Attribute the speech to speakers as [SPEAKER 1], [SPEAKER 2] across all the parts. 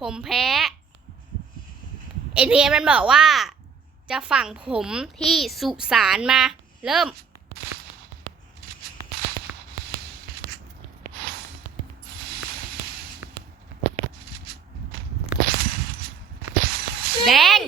[SPEAKER 1] ผมแพ้เอ็นเมันบอกว่า จะฝั่งผมที่สุสานมา เริ่ม แดง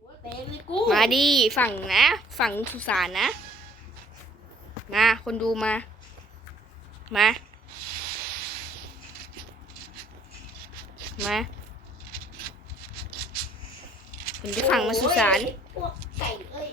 [SPEAKER 2] หัวแตกเลยกู
[SPEAKER 1] มาดีฝั่งนะ ฝั่งสุสานนะ มา คนดูมา มา มาผมจะฝั่งมาสุสาน
[SPEAKER 2] พวกไก่เอ้ย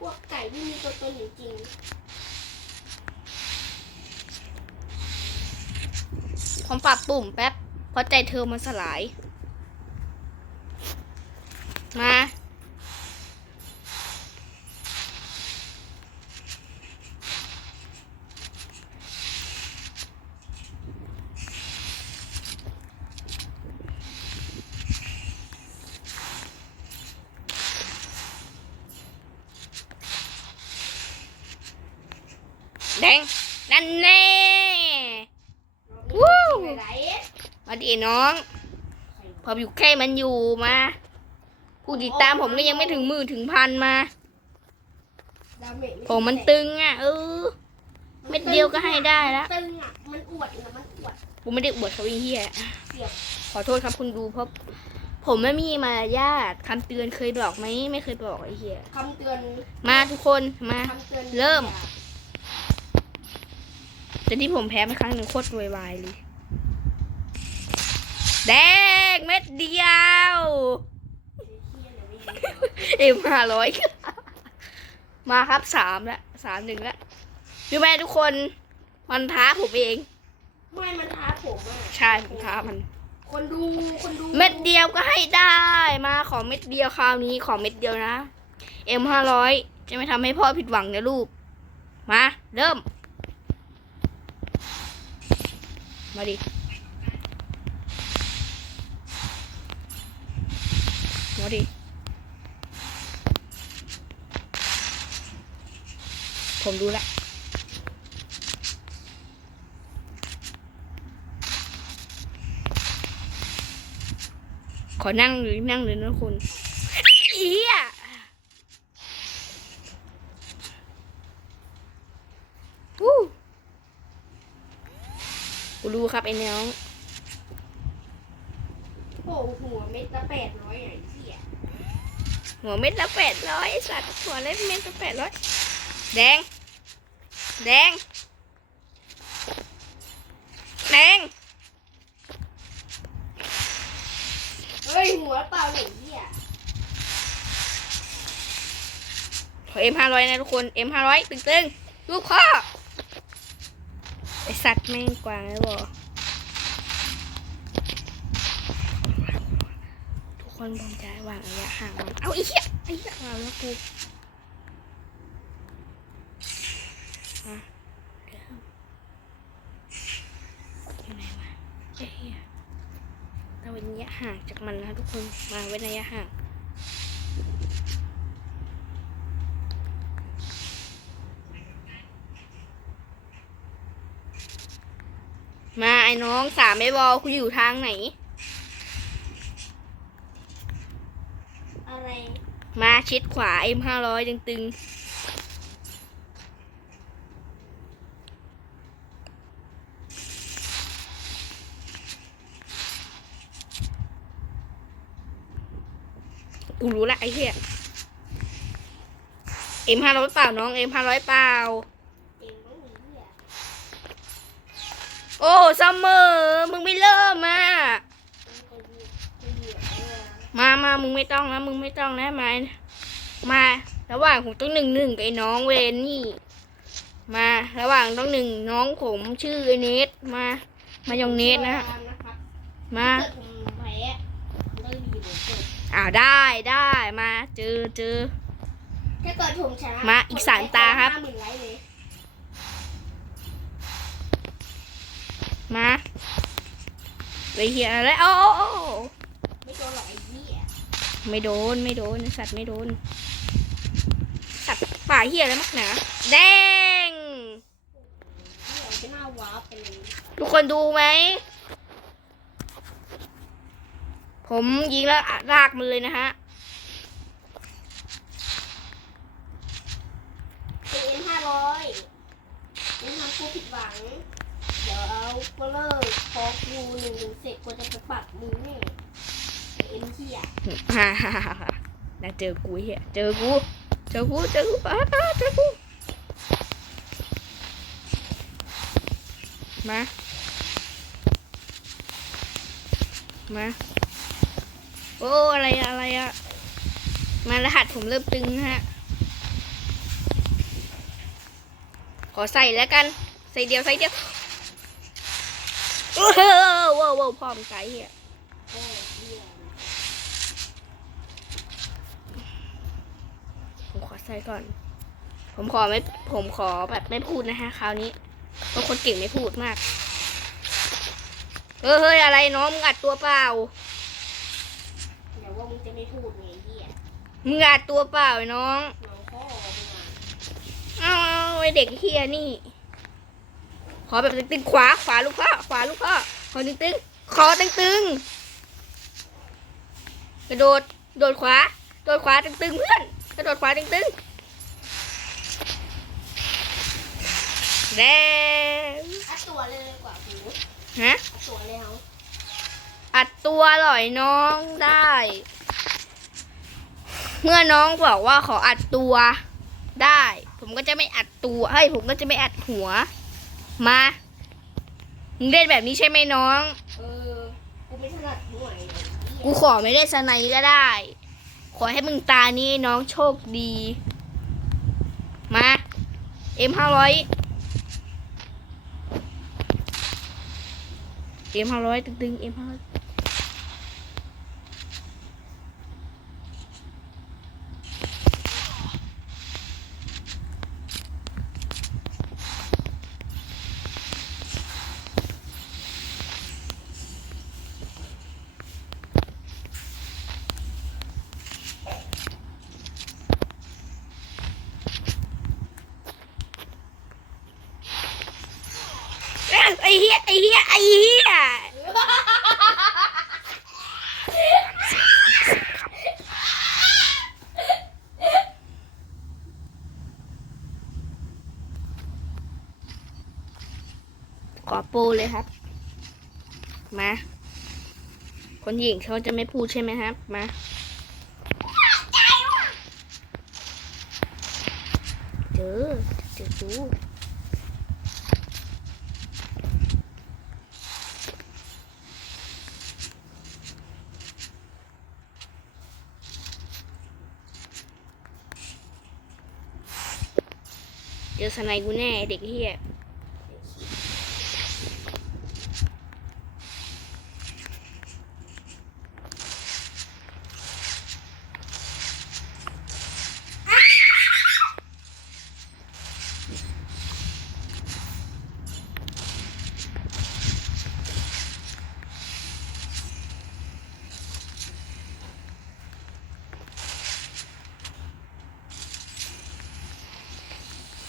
[SPEAKER 2] พวกไก่ที่มีตัวตนจริง
[SPEAKER 1] ผมปรับปุ่มแป๊บเพราะใจเธอมันสลาย มา แดงนั่นแน่
[SPEAKER 2] ๆ
[SPEAKER 1] วู้
[SPEAKER 2] ไหล
[SPEAKER 1] มาดิน้องพออยู่ใกล้มันอยู่มาผู้ติดตามผมก็ยังไม่ถึงหมือถึงพันมา
[SPEAKER 2] ดาเมจไผ
[SPEAKER 1] มมันตึงอะเออเม็ดเดียวก็ให้ได้ละ
[SPEAKER 2] ตึงอะมันอวดนะมันอวด
[SPEAKER 1] กูไม่ได้อวดเขาไอ้เหี้ย
[SPEAKER 2] เสียบ
[SPEAKER 1] ขอโทษครับคุณดูเพราะผมไม่มีมารยาทคำเตือนเคยบอกไหมไม่เคยบอกไอ้เหี้ย
[SPEAKER 2] คำเตือน
[SPEAKER 1] มาทุกคนมา
[SPEAKER 2] คำเตือน
[SPEAKER 1] เริ่ม แต่ที่ผมแพ้มาครั้งหนึ่งโคตรโวยวายเลย แดงเม็ดเดียวเอ็มห้าร้อยมาครับสามละสามหนึ่งละรู้ไหมทุกคนมันท้าผมเอง
[SPEAKER 2] ไม่ มันท้าผมอะ
[SPEAKER 1] ใช่ผมท้ามัน
[SPEAKER 2] คนดูคนดู
[SPEAKER 1] เม็ดเดียวก็ให้ได้มาขอเม็ดเดียวคราวนี้ขอเม็ดเดียวนะเอ็มห้าร้อยจะไม่ทำให้พ่อผิดหวังนะลูก มา เริ่ม มาดิ มาดิ ผมรู้ละขอนั่งหรือนั่งหรือนะคุณอีอะวู้กูรู้ ครับไอ้น้อง
[SPEAKER 2] โอ้หัวเม็ดละแปดร้อยไอ้เหี้ย
[SPEAKER 1] หัวเม็ดละแปดร้อยไอ้สัตว์หัวเล็บเม็ดละแปดร้อยแดง แดง แดง
[SPEAKER 2] เฮ้ย หัวเปล่าไอ้เหี้ย
[SPEAKER 1] ขอเอ็มห้าร้อยนะทุกคนเอ็มห้าร้อยตึงๆ ลูกข้อไอสัตว์แม่งกวางไอ้บอทุก คนผมจะวางระยะห่างมันเอาไอ้เหี้ยไอ้เหี้ยเอาแล้วกูมาเริ่มอยู่ไหนวะไอ้เหี้ยเราเว้นระยะห่างจากมันนะทุกคนมาเว้นระยะห่างมาไอ้น้องสามไอ้บอลคุณอยู่ทางไหน
[SPEAKER 2] อะไร
[SPEAKER 1] มาชิดขวาเอ็มห้าร้อยตึงๆกูรู้ละไอ้เหี้ยเอ็มห้าร้อยเปล่าน้องเอ็มห้าร้อยเปล่า
[SPEAKER 2] เองต้องมีเหี้ย
[SPEAKER 1] โอ้เสมอมึงไม่เริ่มอะ
[SPEAKER 2] เป็นคนดีคนดีแบบเออ
[SPEAKER 1] มามามึงไม่ต้องนะมึงไม่ต้องนะมามาระหว่างผมต้องหนึ่งหนึ่งกับไอ้น้องเวรนี่ มาระหว่างต้องหนึ่งน้องผมชื่อไอ้เนทมามายองเนทนะฮะ
[SPEAKER 2] ตามนะครับ
[SPEAKER 1] มา
[SPEAKER 2] ถ้าผมแพ้ผมก็ดีเลยเกิด
[SPEAKER 1] อ่าได้ได้มาเจอเจอ
[SPEAKER 2] ถ้าเกิดผมชนะ
[SPEAKER 1] มาอีกสามตาครับ
[SPEAKER 2] ห้าหมื่นไลค์เลย
[SPEAKER 1] มาไปเฮียอะไรโอ้
[SPEAKER 2] ไม่โดนไม่
[SPEAKER 1] โดนสัตว์ไม่โดน สัตว์ป่าเฮียอะไรมักหนาแดง
[SPEAKER 2] เนาวาร์ปไปเลย
[SPEAKER 1] ทุกคนดูไหม ผมยิงแล้วลากมันเลยนะฮะ
[SPEAKER 2] เป็นห้าร้อยเอ็นทำกูผิดหวัง เดี๋ยวเอาก็เลิกพอกูหนึ่งหนึ่งเสร็จกูจะไปปักมึงแน่เอ็นเที่ย
[SPEAKER 1] ฮ่าฮ่าฮ่าฮ่าเจอกูเฮียเจอกู เจอกู เจอกูป้าเจอกู มา มา โอ้ อะไรอะอะไรอะมารหัสผมเริ่มตึงฮะ ขอใส่แล้วกัน ใส่เดียว ใส่เดียว โอ้โหว้าวว้าวพร้อมใจเฮีย
[SPEAKER 2] โอ้เที่ย
[SPEAKER 1] ผมขอ ใส่ก่อน ผมขอไม่ ผมขอแบบไม่พูดนะฮะคราวนี้เพราะคนเก่งไม่พูดมาก เออเฮ้ยอะไรน้องมึงอัดตัวเปล่า
[SPEAKER 2] เดี๋ยวว่ามึงจะไม่พูดไงเที่ย
[SPEAKER 1] มึงอัดตัวเปล่าไอ้น้อง
[SPEAKER 2] น้องพ่อมึงอะ
[SPEAKER 1] เอาไอเด็กเฮียนี่ ขอแบบตึงๆขวาขวาลูกพ่อขวาลูกพ่อขอตึงๆขอตึงๆกระโดด โดดขวา โดดขวาตึงๆเพื่อน กระโดดขวาตึงๆแดง
[SPEAKER 2] อัดตัวเลยกว่ากู
[SPEAKER 1] ฮะ
[SPEAKER 2] อัดตัวเลยเอา
[SPEAKER 1] อัดตัวหล่อยน้องได้ เมื่อน้องบอกว่าขออัดตัวได้ ผมก็จะไม่อัดตัวเฮ้ยผมก็จะไม่อัดหัว มามึงเล่นแบบนี้ใช่ไหมน้อง
[SPEAKER 2] เออ กูไม่ถนัดหน่วย
[SPEAKER 1] กูขอไม่ได้สไนด์ก็ได้ ขอให้มึงตานี้น้องโชคดี มา M ห้าร้อย M ห้าร้อยตึงๆ M ห้าร้อย ไอ้เหี้ยไอ้เหี้ยไอ้เหี้ยขอปูเลยครับ มา คนหญิงเขาจะไม่พูดใช่ไหมครับ มาเจอเจอกู อสไนกูแน่เด็กเฮีย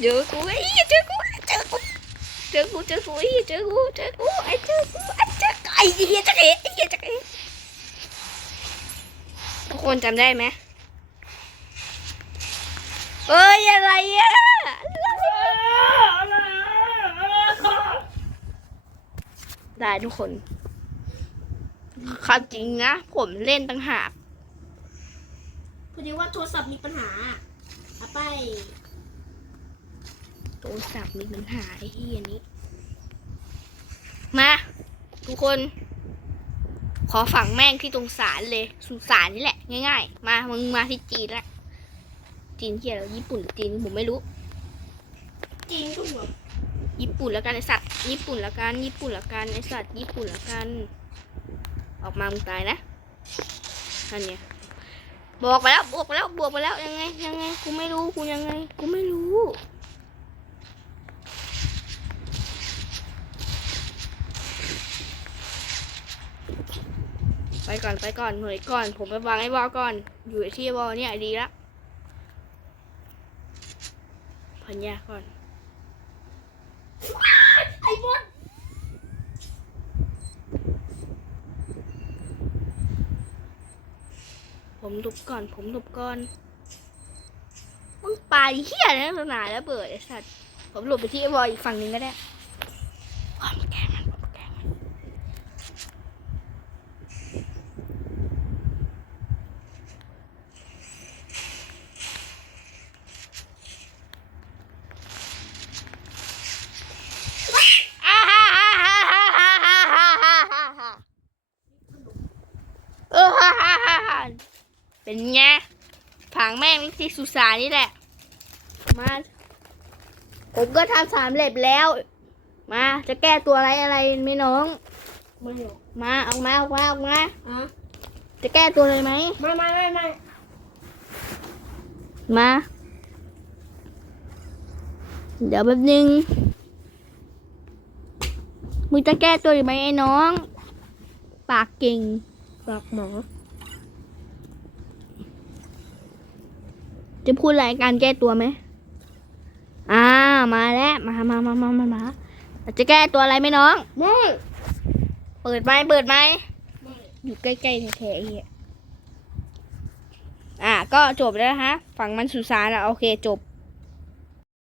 [SPEAKER 1] เจอกูไอ้เหี้ยเจอกูเจอกูเจอกูเจอกูไอ้เหี้ยเจอกูเจอกูไอ้เจอกูไอ้เจอกูไอ้เหี้ยจะเอ๋ไอ้เหี้ยจะเอทุกคนจำได้ไหมเอ้ยอะไรอะได้ทุกคนความจริงนะ ผมเล่นตั้งหาก
[SPEAKER 2] พอดีว่าโทรศัพท์มีปัญหาเอาไป
[SPEAKER 1] ทรศัพท์มีปัญหาไอ้ที่อันนี้ มา ทุกคน ขอฝังแม่งที่ตรงศาลเลยสุสานนี่แหละ ง่าย ๆ มา มึงมาที่จีนละจีนเที่ยแล้วญี่ปุ่นหรือจีนผมไม่รู้
[SPEAKER 2] จริงทุกหัว
[SPEAKER 1] ญี่ปุ่นแล้วกันไอสัตว์ญี่ปุ่นแล้วกันญี่ปุ่นแล้วกันไอสัตว์ญี่ปุ่นแล้วกัน ออกมามึงตายนะนั่นเนี่ยบอกไปแล้วบวกไปแล้วบวกไปแล้วยังไงยังไงกูไม่รู้กูยังไงกูไม่รู้ ไปก่อนไปก่อนเหยก่อน ผมไปวางไอ้บอลก่อน อยู่ที่บอลเนี่ยดีละพันยาก่อน ไอ้บอลผมหลบก่อน ผมหลบก่อนมึงไปเหี้ยนะสนาแล้วเบิดไอ้สัตว์ผมหลบไปที่ไอ้บอลอีกฝั่งนึงก็ได้ เป็นไงผังแม่งที่สุสานนี่แหละ มา ผมก็ทำสามเร็จแล้ว มาจะแก้ตัวอะไรอะไรไหมน้อง
[SPEAKER 2] ไม่หรอก
[SPEAKER 1] มาออกมาออกมาออกมา
[SPEAKER 2] อะ
[SPEAKER 1] จะแก้ตัวเลยไหม
[SPEAKER 2] ไม่ไม่ไม่ไม่
[SPEAKER 1] มา เดี๋ยวแป๊บนึง มึงจะแก้ตัวหรือไหมไอ้น้อง ปากเก่ง
[SPEAKER 2] ปากหมอ
[SPEAKER 1] จะพูดอะไรการแก้ตัวไหมอ่ามาแล้วมามามามามามาจะแก้ตัวอะไรไหมน้อง
[SPEAKER 2] ไม่
[SPEAKER 1] เปิดไหมค์เปิดไหมค์
[SPEAKER 2] ไม่
[SPEAKER 1] อยู่ใกล้ๆแท้ๆไอ้เหี้ยอะก็จบแล้วนะฮะฝั่งมันสุสานอะโอเคจบ